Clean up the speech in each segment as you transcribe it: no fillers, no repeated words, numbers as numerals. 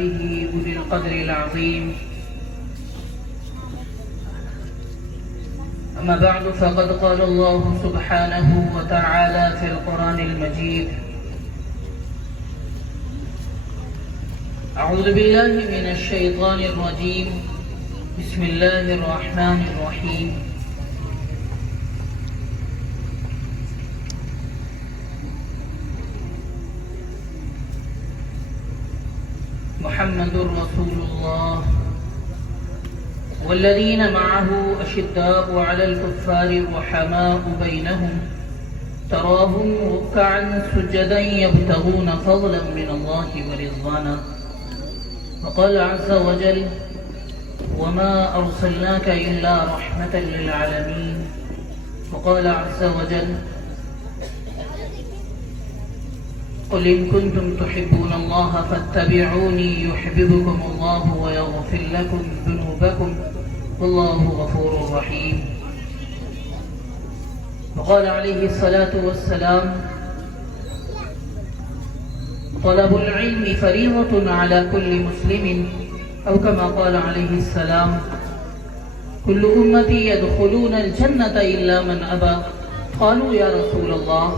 وصحبه أولي القدر العظيم. أما بعد فقد قال الله سبحانه وتعالى في القرآن المجيد: أعوذ بالله من الشيطان الرجيم. بسم الله الرحمن الرحيم. محمد رسول الله والذين معه أشداء على الكفار رحماء بينهم تراهم ركعا سجدا يبتغون فضلا من الله ورضوانا. وقال عز وجل: وما أرسلناك إلا رحمة للعالمين. وقال عز وجل: قل إن كنتم تحبون الله فاتبعوني يحببكم الله ويغفر لكم ذنوبكم والله غفور رحيم. وقال عليه الصلاة والسلام: طلب العلم فريضة على كل مسلم، أو كما قال عليه السلام: كل أمتي يدخلون الجنة إلا من أبى. قالوا يا رسول الله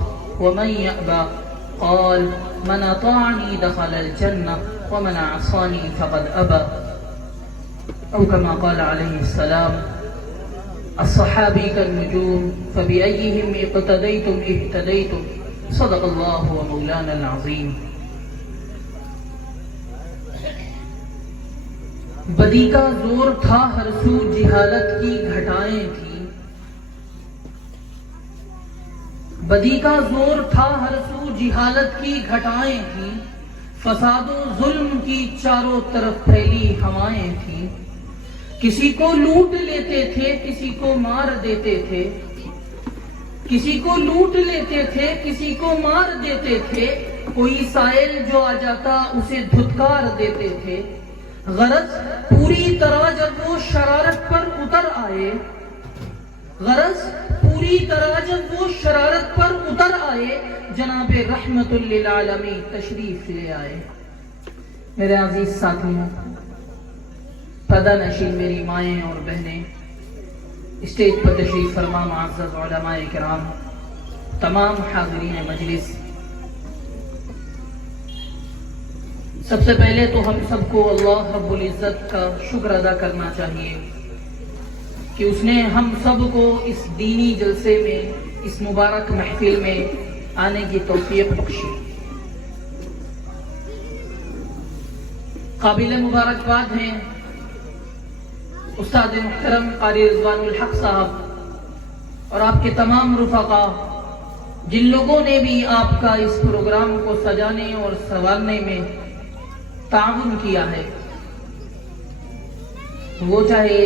ومن يأبى؟ قال: من أطاعني دخل الجنة ومن عصاني فقد أبى. أو كما قال عليه السلام: الصحابي كالنجوم فبأيهم اقتديتم اهتديتم. صدق الله ومولانا العظيم. بدی کا زور تھا ہر سو جہالت کی گھٹائیں تھیں. بدی کا زور تھا ہر سو جہالت کی گھٹائیں تھیں. فساد و ظلم کی چاروں طرف پھیلی ہوائیں تھیں. کسی کو لوٹ لیتے تھے کسی کو مار دیتے تھے. کسی کو لوٹ لیتے تھے کسی کو مار دیتے تھے. کوئی سائل جو آ جاتا اسے دھتکار دیتے تھے. غرض پوری طرح جب وہ شرارت پر اتر آئے، غرض پوری طرح جب وہ شرارت پر اتر آئے، جناب رحمت للعالمین تشریف لے آئے. میرے عزیز ساتھیوں، پردہ نشین میری مائیں اور بہنیں، اسٹیج پر تشریف فرما معزز علماء کرام، تمام حاضرین مجلس، سب سے پہلے تو ہم سب کو اللہ رب العزت کا شکر ادا کرنا چاہیے کہ اس نے ہم سب کو اس دینی جلسے میں، اس مبارک محفل میں آنے کی توفیق بخشی. قابل مبارکباد ہیں استاد محترم قاری رضوان الحق صاحب اور آپ کے تمام رفقا، جن لوگوں نے بھی آپ کا اس پروگرام کو سجانے اور سنوارنے میں تعاون کیا ہے، وہ چاہے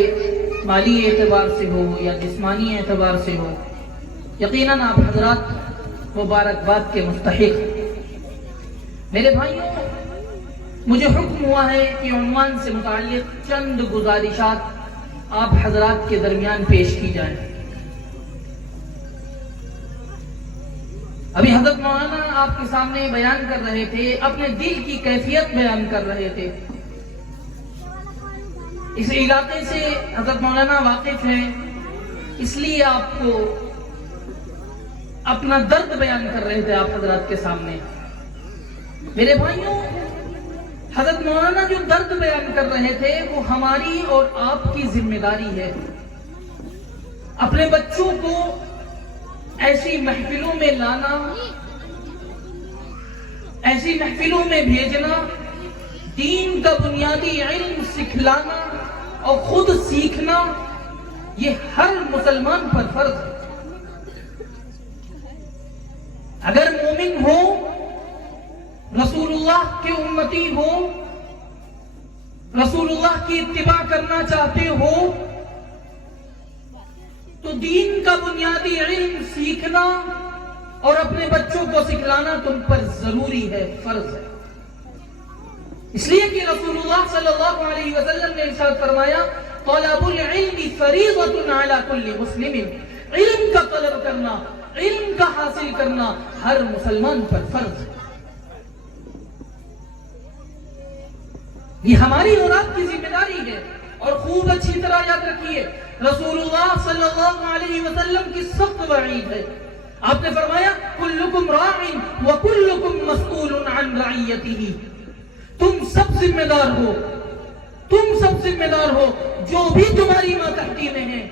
مالی اعتبار سے ہو یا جسمانی اعتبار سے ہو. یقیناً آپ حضرات مبارکباد کے مستحق. میرے بھائیوں، مجھے حکم ہوا ہے کہ عنوان سے متعلق چند گزارشات آپ حضرات کے درمیان پیش کی جائیں. ابھی حضرت مولانا آپ کے سامنے بیان کر رہے تھے، اپنے دل کی کیفیت بیان کر رہے تھے. اس علاقے سے حضرت مولانا واقف ہیں، اس لیے آپ کو اپنا درد بیان کر رہے تھے آپ حضرات کے سامنے. میرے بھائیوں، حضرت مولانا جو درد بیان کر رہے تھے وہ ہماری اور آپ کی ذمہ داری ہے. اپنے بچوں کو ایسی محفلوں میں لانا، ایسی محفلوں میں بھیجنا، دین کا بنیادی علم سکھلانا اور خود سیکھنا، یہ ہر مسلمان پر فرض ہے. اگر مومن ہو، رسول اللہ کے امتی ہو، رسول اللہ کی اتباع کرنا چاہتے ہو، تو دین کا بنیادی علم سیکھنا اور اپنے بچوں کو سکھلانا تم پر ضروری ہے، فرض ہے. اس لیے کہ رسول اللہ صلی اللہ علیہ وسلم نے ارشاد فرمایا: طلب العلم فریضۃ علی کل مسلم. علم کا طلب کرنا، علم کا حاصل کرنا ہر مسلمان پر فرض ہے. یہ ہماری اور آپ کی ذمہ داری ہے. اور خوب اچھی طرح یاد رکھیے، رسول اللہ صلی اللہ علیہ وسلم کی سخت وعید ہے. آپ نے فرمایا کلکم راع وکلکم مسئول عن رعیتہ. تم سب ذمہ دار ہو، تم سب ذمہ دار ہو جو بھی تمہاری ماتحتی میں ہیں،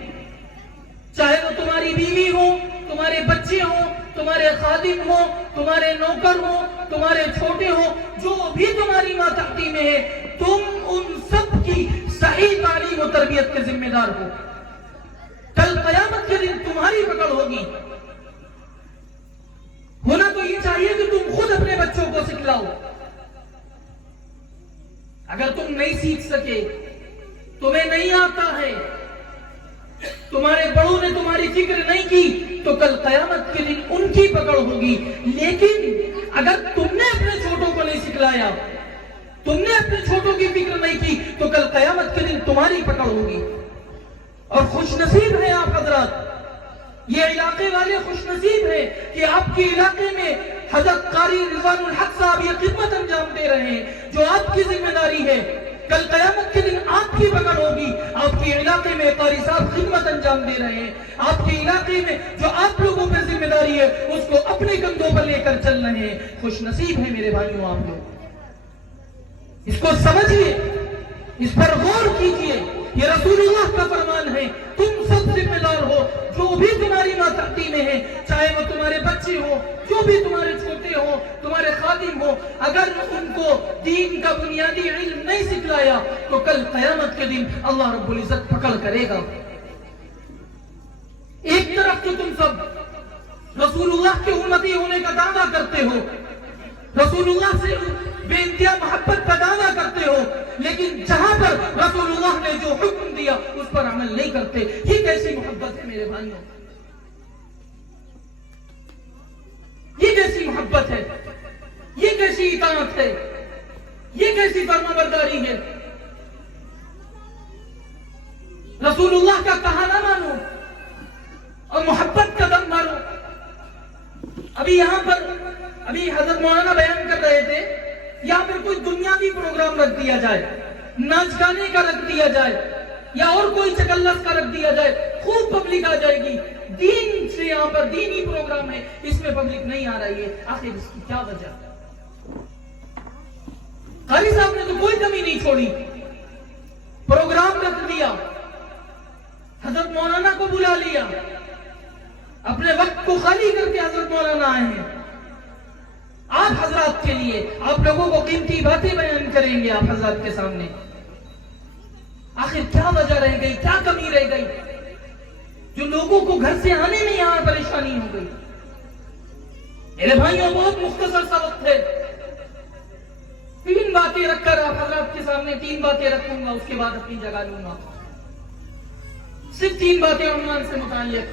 چاہے وہ تمہاری بیوی ہو، تمہارے بچے ہوں، تمہارے خادم ہو، تمہارے نوکر ہو، تمہارے چھوٹے ہو، جو بھی تمہاری ماتحتی میں ہے، تم ان سب کی صحیح تعلیم و تربیت کے ذمہ دار ہو. کل قیامت کے دن تمہاری پکڑ ہوگی. ہونا تو یہ چاہیے کہ تم خود اپنے بچوں کو سکھلاؤ. اگر تم نہیں سیکھ سکے، تمہیں نہیں آتا ہے، تمہارے بڑوں نے تمہاری فکر نہیں کی، تو کل قیامت کے دن ان کی پکڑ ہوگی. لیکن اگر تم نے اپنے چھوٹوں کو نہیں سکھلایا، تم نے اپنے چھوٹوں کی فکر نہیں کی، تو کل قیامت کے دن تمہاری پکڑ ہوگی. اور خوش نصیب ہیں آپ حضرات، یہ علاقے والے خوش نصیب ہیں کہ آپ کے علاقے میں حضرت قاری رضوان الحق صاحب یہ خدمت انجام دے رہے ہیں جو آپ کی ذمہ داری ہے. کل قیامت کے دن آپ کی پکڑ ہوگی. آپ کے علاقے میں قاری صاحب خدمت انجام دے رہے ہیں. آپ کے علاقے میں جو آپ لوگوں پہ ذمہ داری ہے اس کو اپنے کندھوں پر لے کر چل رہے ہیں. خوش نصیب ہیں میرے بھائیوں آپ لوگ. اس کو سمجھیے، اس پر غور کیجیے. یہ رسول اللہ کا فرمان ہے، تم سب ذمہ دار ہو جو بھی تمہاری ماتحتی میں ہے، چاہے وہ تمہارے بچے ہو، جو بھی تمہارے چھوٹے ہو، تمہارے خادم ہو. اگر ان کو دین کا بنیادی علم نہیں سکھلایا تو کل قیامت کے دن اللہ رب العزت پکڑ کرے گا. ایک طرف تو تم سب رسول اللہ کے امتی ہونے کا دعویٰ کرتے ہو، رسول اللہ سے بے انتہا محبت کا دعویٰ کرتے ہو، لیکن جہاں پر رسول اللہ نے جو حکم دیا اس پر عمل نہیں کرتے. یہ کیسی محبت ہے میرے بھائیوں؟ یہ کیسی محبت ہے؟ یہ کیسی اطاعت ہے؟ یہ کیسی فرما برداری ہے؟ رسول اللہ کا کہا نہ مانو اور محبت کا دم مارو. ابھی یہاں پر حضرت مولانا بیان کر رہے تھے، یہاں پر کوئی دنیاوی پروگرام رکھ دیا جائے، ناچ گانے کا رکھ دیا جائے، یا اور کوئی چکلس کا رکھ دیا جائے، خوب پبلک آ جائے گی. دین سے یہاں پر دینی پروگرام ہے، اس میں پبلک نہیں آ رہی ہے. آخر اس کی کیا وجہ؟ قاری صاحب نے تو کوئی کمی نہیں چھوڑی، پروگرام رکھ دیا، حضرت مولانا کو بلا لیا، اپنے وقت کو خالی کر کے حضرت مولانا آئے ہیں آپ حضرات کے لیے. آپ لوگوں کو قیمتی باتیں بیان کریں گے آپ حضرات کے سامنے. آخر کیا وجہ رہ گئی، کیا کمی رہ گئی جو لوگوں کو گھر سے آنے میں یہاں پریشانی ہو گئی؟ میرے بھائیوں بہت مختصر سا وقت ہے، 3 باتیں رکھ کر آپ حضرات کے سامنے 3 باتیں رکھوں گا، اس کے بعد اپنی جگہ لوں گا. صرف 3 باتیں عنوان سے متعلق.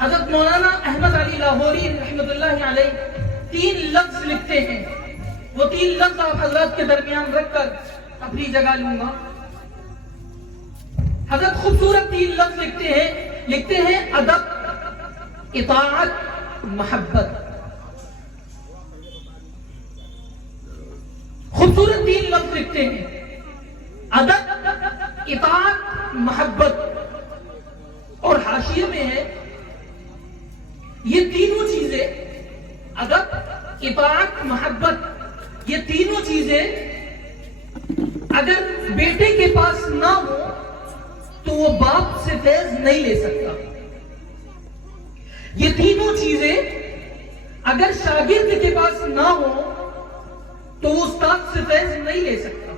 حضرت مولانا احمد علی لاہوری رحمت اللہ علیہ 3 لفظ لکھتے ہیں، وہ 3 لفظ آپ حضرات کے درمیان رکھ کر اپنی جگہ لوں گا. حضرت خوبصورت 3 لفظ لکھتے ہیں ادب، اطاعت، محبت. خوبصورت 3 لفظ لکھتے ہیں، ادب، اطاعت، محبت. اور حاشیے میں ہے یہ تینوں چیزیں، ادب، اطاعت، محبت، یہ تینوں چیزیں اگر بیٹے کے پاس نہ ہو تو وہ باپ سے فیض نہیں لے سکتا. یہ تینوں چیزیں اگر شاگرد کے پاس نہ ہو تو وہ استاد سے فیض نہیں لے سکتا.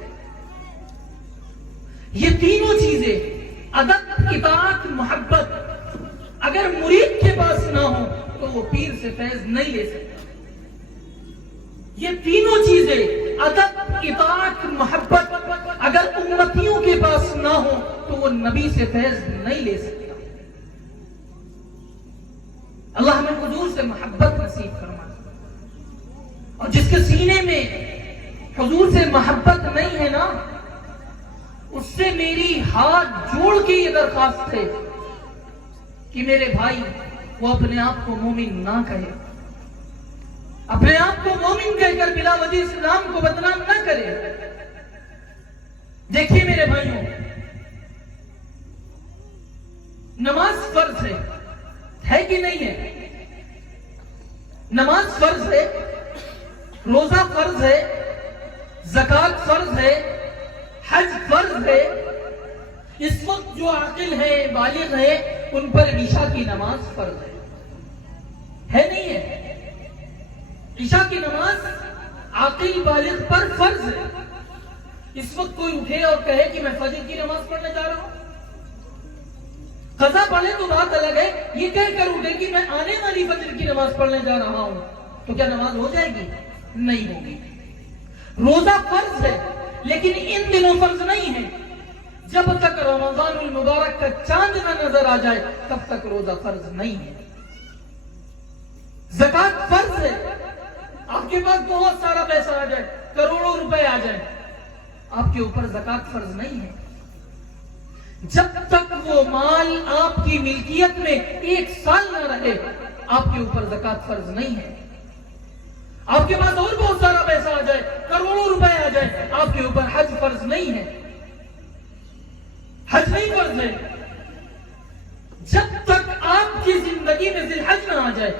یہ تینوں چیزیں ادب، اطاعت، محبت اگر مرید کے پاس نہ ہو تو وہ پیر سے فیض نہیں لے سکتا. یہ تینوں چیزیں ادب، اطاعت، محبت اگر امتیوں کے پاس نہ ہو تو وہ نبی سے فیض نہیں لے سکتا. اللہ ہمیں حضور سے محبت نصیب فرمائے. اور جس کے سینے میں حضور سے محبت نہیں ہے نا، اس سے میری ہاتھ جوڑ کے یہ درخواست ہے کہ میرے بھائی وہ اپنے آپ کو مومن نہ کہے، اپنے آپ کو مومن کہہ کر بلا وجہ اسلام کو بدنام نہ کرے۔ دیکھیے میرے بھائیوں، نماز فرض ہے کہ نہیں ہے؟ نماز فرض ہے، روزہ فرض ہے، زکوٰۃ فرض ہے، حج فرض ہے۔ اس وقت جو عاقل ہے، بالغ ہے، ان پر عشاء کی نماز فرض ہے نہیں ہے؟ عشاء کی نماز عاقل بالغ پر فرض ہے۔ اس وقت کوئی اٹھے اور کہے کہ میں فجر کی نماز پڑھنے جا رہا ہوں، قضا پڑھے تو بات الگ ہے، یہ کہہ کر اٹھے کہ میں آنے والی فجر کی نماز پڑھنے جا رہا ہوں، تو کیا نماز ہو جائے گی؟ نہیں ہوگی۔ روزہ فرض ہے لیکن ان دنوں فرض نہیں ہے۔ جب تک رمضان المبارک کا چاند نہ نظر آ جائے تب تک روزہ فرض نہیں ہے۔ زکوٰۃ فرض ہے، آپ کے پاس بہت سارا پیسہ آ جائے، کروڑوں روپے آ جائے، آپ کے اوپر زکوٰۃ فرض نہیں ہے۔ جب تک وہ مال آپ کی ملکیت میں 1 سال نہ رہے آپ کے اوپر زکوٰۃ فرض نہیں ہے۔ آپ کے پاس اور بہت سارا پیسہ آ جائے، کروڑوں روپے آ جائے، آپ کے اوپر حج فرض نہیں ہے۔ حج نہیں فرض ہے جب تک آپ کی زندگی میں ذی الحج نہ آ جائے،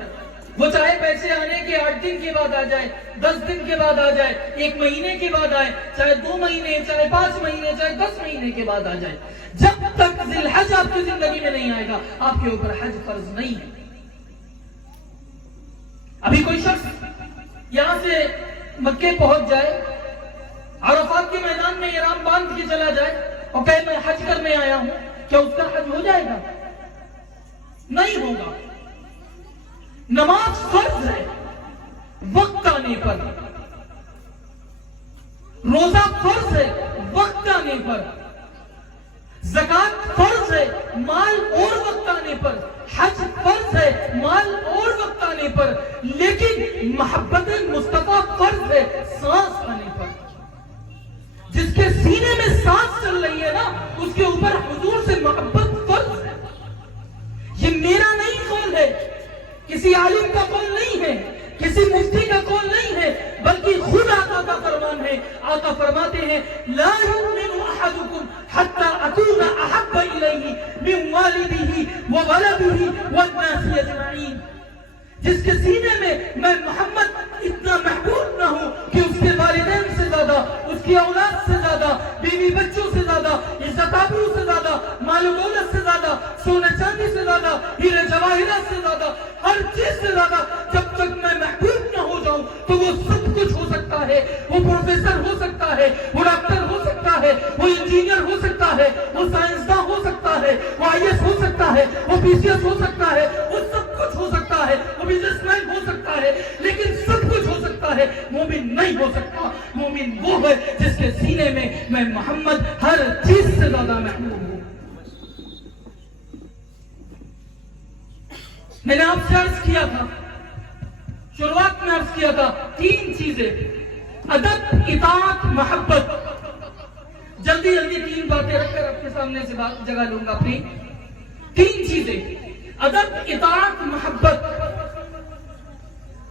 وہ چاہے پیسے آنے کے 8 دن کے بعد آ جائے، 10 دن کے بعد آ جائے، 1 مہینے کے بعد آئے، چاہے 2 مہینے، چاہے 5 مہینے، چاہے 10 مہینے کے بعد آ جائے، جب تک ذی الحج آپ کی زندگی میں نہیں آئے گا آپ کے اوپر حج فرض نہیں ہے۔ ابھی کوئی شخص یہاں سے مکے پہنچ جائے، عرفات کے میدان میں احرام باندھ کے چلا جائے اور کہے میں حج کرنے آیا ہوں، کیا اس کا حج ہو جائے گا؟ نہیں ہوگا۔ نماز فرض ہے وقت آنے پر، روزہ فرض ہے وقت آنے پر، زکوٰۃ فرض ہے مال اور وقت آنے پر، حج فرض ہے مال اور وقت آنے پر، لیکن محبت مصطفیٰ فرض ہے سانس آنے پر۔ جس کے سینے میں سانس چل رہی ہے نا، اس کے اوپر حضور سے محبت فرض ہے۔ یہ میرا نہیں قول ہے، کسی عالم کا قول نہیں ہے، کسی مفتی کا قول نہیں ہے، بلکہ خود آقا کا فرمان ہے۔ آقا فرماتے ہیں لا یؤمن احدکم حتی اکون احب الیہ من والدہ وولدہ والناس اجمعین۔ جس کے سینے میں محمد اتنا محبوب نہ ہوں کہ اس کے والدین سے زیادہ، اس کی اولاد سے زیادہ، بیوی بچوں سے زیادہ، عزت آبرو سے زیادہ، مال و دولت سے زیادہ، سونے چاندی سے زیادہ، ہیرے جواہرات سے زیادہ، ہر چیز سے زیادہ جب تک میں محبوب نہ ہو جاؤں تو وہ سب کچھ ہو سکتا ہے۔ وہ پروفیسر ہو سکتا ہے، وہ ڈاکٹر ہو سکتا ہے، وہ انجینئر ہو سکتا ہے، وہ سائنسداں ہو سکتا ہے، وہ IAS ہو سکتا ہے، وہ PCS ہو سکتا ہے، وہ سب کچھ ہو سکتا ہے، وہ بزنس مین ہو سکتا ہے، لیکن سب کچھ ہو سکتا ہے، مومن نہیں ہو سکتا۔ مومن وہ ہے جس کے سینے میں محمد ہر چیز سے زیادہ محبوب ہوں۔ میں نے آپ سے عرض کیا تھا، شروعات میں عرض کیا تھا، 3 چیزیں: ادب، اطاعت، محبت۔ جلدی 3 باتیں رکھ کر آپ کے سامنے سے جگہ لوں گا اپنی۔ 3 چیزیں: ادب، اطاعت، محبت۔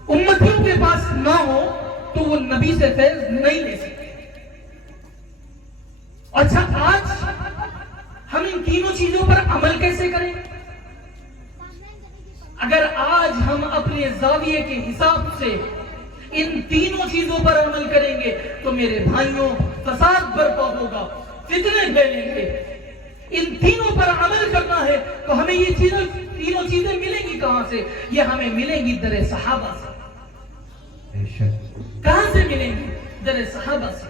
امتیوں کے پاس نہ ہو تو وہ نبی سے فیض نہیں لے سکتے۔ اچھا، آج ہم ان تینوں چیزوں پر عمل کیسے کریں؟ اگر آج ہم اپنے زاویے کے حساب سے ان تینوں چیزوں پر عمل کریں گے تو میرے بھائیوں فساد برپا ہوگا، فتنے پھیلیں گے۔ ان تینوں پر عمل کرنا ہے تو ہمیں یہ تینوں چیزیں ملیں گی کہاں سے؟ یہ ہمیں ملیں گی در صحابہ سے۔ کہاں سے ملیں گی؟ در صحابہ سے۔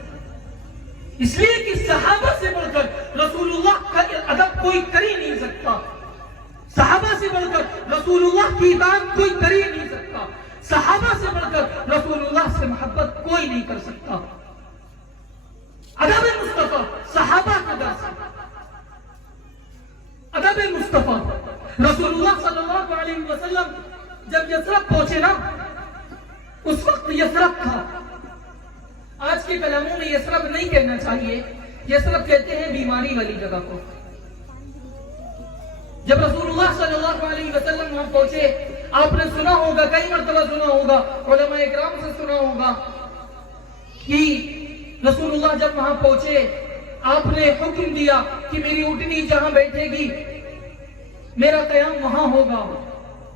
اس لیے کہ صحابہ سے بڑھ کر رسول اللہ کا ادب کوئی کر ہی نہیں سکتا، صحابہ سے بڑھ کر رسول اللہ کی اطاعت کوئی کر ہی نہیں سکتا، صحابہ سے بڑھ کر رسول اللہ سے محبت کوئی نہیں کر سکتا۔ ادب مصطفیٰ صحابہ کا درس، ادب مصطفیٰ۔ رسول اللہ صلی اللہ علیہ وسلم جب یثرب پہنچے نا، اس وقت یثرب تھا۔ آج کے کلاموں میں یثرب نہیں کہنا چاہیے، یثرب کہتے ہیں بیماری والی جگہ کو۔ جب رسول اللہ صلی اللہ علیہ وسلم وہاں پہنچے، آپ نے سنا ہوگا، کئی مرتبہ سنا ہوگا، علماء اکرام سے سنا ہوگا کہ رسول اللہ جب وہاں پہنچے آپ نے حکم دیا کہ میری اونٹنی جہاں بیٹھے گی میرا قیام وہاں ہوگا۔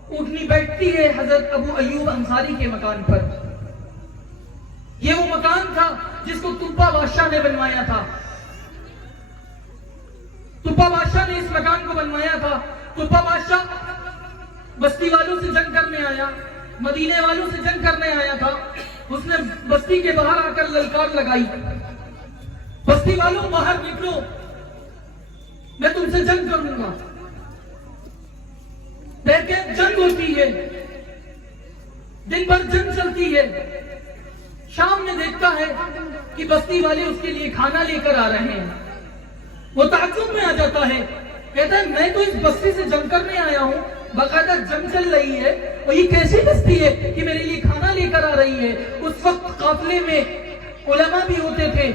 اونٹنی بیٹھتی ہے حضرت ابو ایوب انصاری کے مکان پر۔ یہ وہ مکان تھا جس کو تبا بادشاہ نے بنوایا تھا۔ تبا بادشاہ نے اس مکان کو بنوایا تھا۔ تبا بادشاہ بستی والوں سے جنگ کرنے آیا، مدینے والوں سے جنگ کرنے آیا تھا۔ اس نے بستی کے باہر آ کر للکار لگائی، بستی والوں باہر نکلو، میں تم سے جنگ کروں گا۔ دیکھیں جنگ ہوتی ہے، دن بھر جنگ چلتی ہے، شام میں دیکھتا ہے کہ بستی والے اس کے لیے کھانا لے کر آ رہے ہیں۔ وہ تعجب میں آ جاتا ہے، کہتا ہے میں تو اس بستی سے جنگ کرنے آیا ہوں، باقاعدہ جنگ چل رہی ہے اور یہ کیسی بستی ہے کہ میرے لیے کھانا لے کر آ رہی ہے۔ اس وقت قافلے میں علماء بھی ہوتے تھے،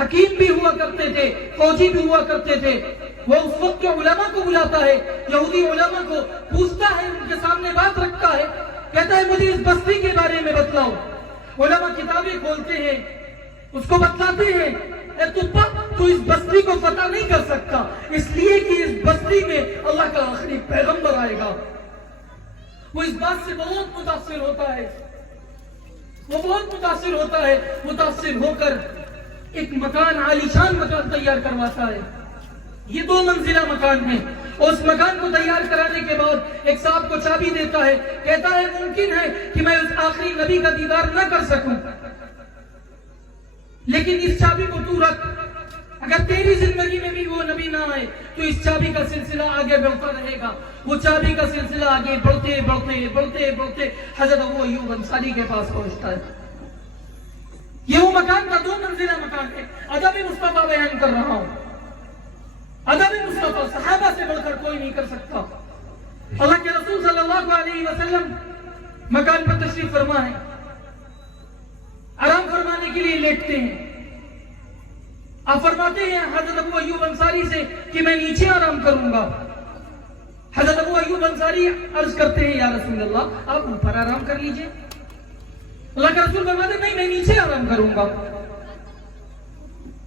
حکیم بھی ہوا کرتے تھے، فوجی بھی ہوا کرتے تھے۔ وہ اس وقت جو علماء کو بلاتا ہے، یہودی علماء کو پوچھتا ہے، ان کے سامنے بات رکھتا ہے، کہتا ہے مجھے اس بستی کے بارے میں بتلاؤ۔ علماء کتابیں کھولتے ہیں، اس کو بتلاتے ہیں، اے تبا تو اس بستی کو فتح نہیں کر سکتا، اس لیے کہ اس بستی میں اللہ کا آخری پیغمبر آئے گا۔ وہ اس بات سے بہت متاثر ہوتا ہے، وہ بہت متاثر ہوتا ہے، متاثر ہو کر ایک مکان، عالیشان مکان تیار کرواتا ہے۔ یہ 2 منزلہ مکان ہے، اور اس مکان کو تیار کرانے کے بعد ایک صاحب کو چابی دیتا ہے، کہتا ہے ممکن ہے کہ میں اس آخری نبی کا دیدار نہ کر سکوں، لیکن اس چابی کو تو رکھ، اگر تیری زندگی میں بھی وہ نبی نہ آئے تو اس چابی کا سلسلہ آگے بڑھتا رہے گا۔ وہ چابی کا سلسلہ آگے بڑھتے بڑھتے بڑھتے بڑھتے حضرت ابو ایوب انصاری کے پاس پہنچتا ہے۔ یہ وہ مکان کا 2 منزلہ مکان ہے۔ ادب مصطفیٰ بیان کر رہا ہوں، ادب مصطفیٰ صحابہ سے بڑھ کر کوئی نہیں کر سکتا۔ اللہ کے رسول صلی اللہ علیہ وسلم مکان پر تشریف فرما ہے، آرام فرمانے کے لیے لیٹتے ہیں۔ آپ فرماتے ہیں حضرت ابو ایوب انصاری سے کہ میں نیچے آرام کروں گا۔ حضرت ابو ایوب انصاری عرض کرتے ہیں یا رسول اللہ آپ اوپر آرام کر لیجئے۔ اللہ کے رسول فرماتے ہیں نہیں میں نیچے آرام کروں گا۔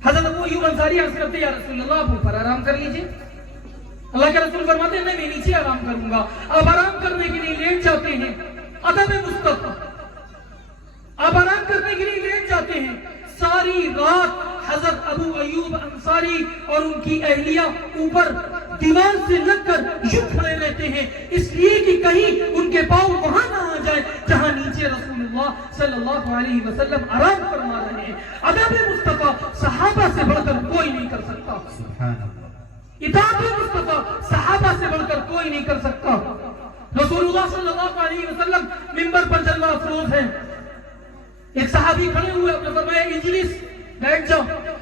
حضرت ابو ایوب انصاری عرض کرتے ہیں یا رسول اللہ آپ اوپر آرام کر لیجئے۔ اللہ کے رسول فرماتے ہیں نہیں میں نیچے آرام کروں گا۔ آپ آرام کرنے کے لیے لیٹ جاتے ہیں، ادب مصطفیٰ، آپ آرام کرنے کے لیے لیٹ جاتے ہیں۔ ساری رات حضرت ابو ایوب انصاری اور ان کی اہلیہ اوپر دیوار سے لگ کر یوں کھڑے رہتے ہیں، اس لیے کہ کہیں ان کے پاؤں وہاں نہ آ جائے جہاں نیچے رسول اللہ صلی اللہ علیہ وسلم آرام فرما رہے ہیں۔ ادب مصطفیٰ صحابہ سے بڑھ کر کوئی نہیں کر سکتا، اطاعت مصطفیٰ صحابہ سے بڑھ کر کوئی نہیں کر سکتا۔ رسول اللہ صلی اللہ علیہ وسلم منبر پر جلوہ افروز ہیں، ایک صحابی کھڑے ہوئے، اپنے فرمایا اجلس، بیٹھ جاؤ۔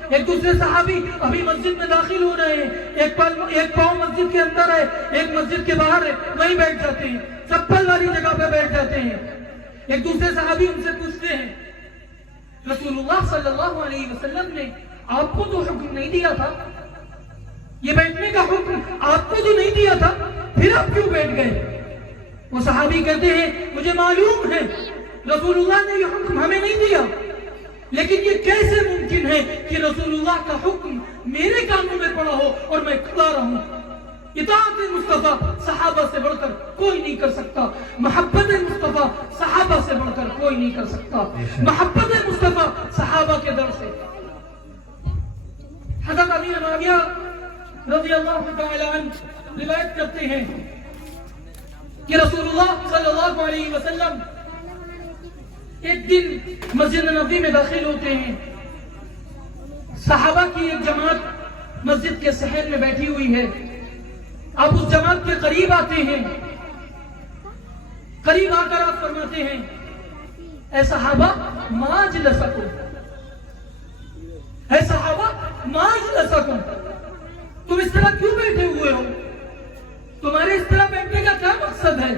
ایک دوسرے صحابی ابھی مسجد میں داخل ہو رہے ہیں، ایک پاؤں مسجد کے اندر ہے، ایک مسجد کے باہر ہے، وہیں بیٹھ جاتے ہیں، چپل والی جگہ پہ بیٹھ جاتے ہیں۔ ایک دوسرے صحابی ان سے پوچھتے ہیں رسول اللہ صلی اللہ علیہ وسلم نے آپ کو تو حکم نہیں دیا تھا، یہ بیٹھنے کا حکم آپ کو تو نہیں دیا تھا، پھر آپ کیوں بیٹھ گئے؟ وہ صحابی کہتے ہیں مجھے معلوم ہے رسول اللہ نے یہ حکم ہمیں نہیں دیا، لیکن یہ کیسے ممکن ہے کہ رسول اللہ کا حکم میرے کانوں میں پڑا ہو اور میں کھڑا رہوں؟ اطاعت مصطفیٰ صحابہ سے بڑھ کر کوئی نہیں کر سکتا، محبت مصطفیٰ صحابہ سے بڑھ کر کوئی نہیں کر سکتا، محبت مصطفیٰ صحابہ کے در سے۔ حضرت امیر معاویہ رضی اللہ تعالی عنہ روایت کرتے ہیں کہ رسول اللہ صلی اللہ علیہ وسلم ایک دن مسجد نبوی میں داخل ہوتے ہیں، صحابہ کی ایک جماعت مسجد کے صحن میں بیٹھی ہوئی ہے، آپ اس جماعت کے قریب آتے ہیں، قریب آ کر آپ فرماتے ہیں اے صحابہ ما اجلسکم، اے صحابہ ما اجلسکم، تم اس طرح کیوں بیٹھے ہوئے ہو؟ تمہارے اس طرح بیٹھنے کا کیا مقصد ہے؟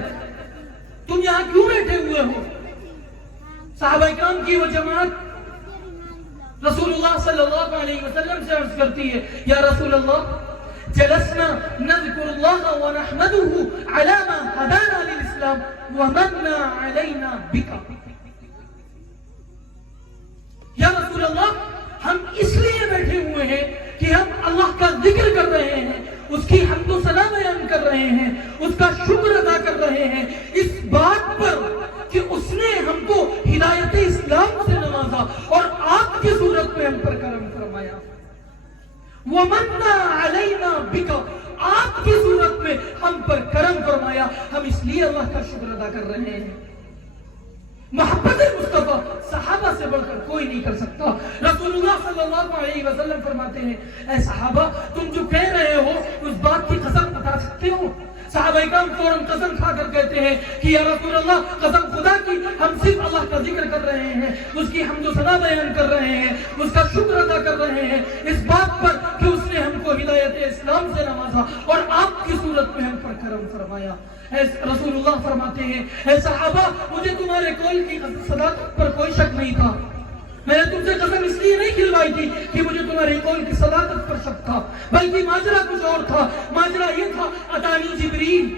تم یہاں کیوں بیٹھے ہوئے ہو؟ صحابہ اکرام کی وہ جماعت رسول اللہ صلی اللہ علیہ وسلم سے عرض کرتی ہے یا رسول اللہ جلسنا نذکر اللہ ونحمده علی ما هدانا للاسلام الاسلام ومنا علینا بک. یا رسول اللہ ہم اس لیے بیٹھے ہوئے ہیں کہ ہم اللہ کا ذکر کر رہے ہیں, اس کی حمد و ثنا بیان کر رہے ہیں, اس کا شکر ادا کر رہے ہیں اس بات پر کہ اس نے ہم کو ہدایت اسلام سے نوازا اور آپ کی صورت میں ہم پر کرم فرمایا. وَمَنَّا عَلَيْنَا بِكَ, آپ کی صورت میں ہم پر کرم فرمایا. ہم اس لیے اللہ کا شکر ادا کر رہے ہیں. محبت مصطفیٰ صحابہ سے بڑھ کر کوئی نہیں کر سکتا. رسول اللہ صلی اللہ علیہ وسلم فرماتے ہیں, اے صحابہ تم جو کہہ رہے ہو اس بات کی قسم بتا سکتے ہو؟ صحابہ اکرام فوراً قسم کھا کر کہتے ہیں کہ یا رسول اللہ قسم خدا کی ہم صرف اللہ کا ذکر کر رہے ہیں, اس کی حمد و ثنا بیان کر رہے ہیں, اس کا شکر ادا کر رہے ہیں اس بات پر کہ اس نے ہم کو ہدایت اسلام سے نوازا اور آپ کی صورت میں ہم پر کرم فرمایا. رسول اللہ فرماتے ہیں, اے صحابہ مجھے تمہارے قول کی صداقت پر کوئی شک نہیں تھا. میں نے تم سے قسم اس لیے نہیں کھلوائی تھی کہ مجھے تمہارے قول کی صداقت پر شک تھا, بلکہ ماجرا کچھ اور تھا. ماجرا یہ تھا, اتانی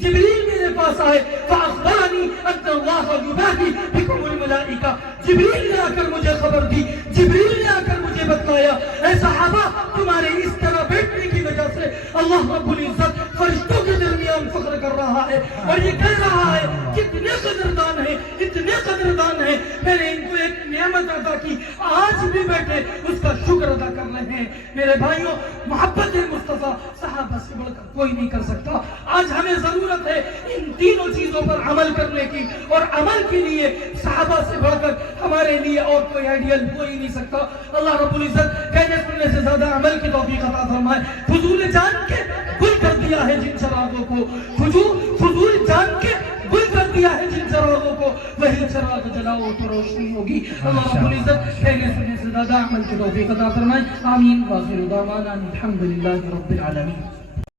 جبریل میرے پاس آئے, فاخبرنی ان اللہ یباہی بکم الملائکہ. جبریل نے آ کر مجھے خبر دی, جبریل نے آ کر مجھے بتلایا, اے صحابہ تمہارے اس طرح بیٹھنے کی وجہ سے اللہ رب العزت فرشتوں کے درمیان فخر کر رہا ہے اور یہ کہہ رہا ہے کتنے قدردان ہیں, اتنے قدردان ہیں, میں نے ان کو ایک نعمت عطا کی, آج بھی بیٹھے اس کا شکر ادا کر رہے ہیں. میرے بھائیوں, محبت مصطفیٰ صحابہ سے بڑھ کر کوئی نہیں کر سکتا. آج ہمیں ضرورت ہے ان تینوں چیزوں پر عمل کرنے کی, اور عمل کے لیے صحابہ سے بڑھ کر ہمارے لیے اور کوئی آئیڈیل ہو ہی نہیں سکتا. اللہ رب العزت کہنے سننے سے زیادہ عمل کی توفیق عطا فرمائے. فضول جان کے گل کر دیا ہے جن چراغوں کو, فضول جان کے گل کر دیا ہے جن چراغوں کو, وہی چراغ جلاؤ تو روشنی ہوگی. اللہ رب العزت کہنے سننے سے زیادہ عمل کی توفیق عطا فرمائے. آمین. وآخر دعوانا الحمد للہ رب العالمین.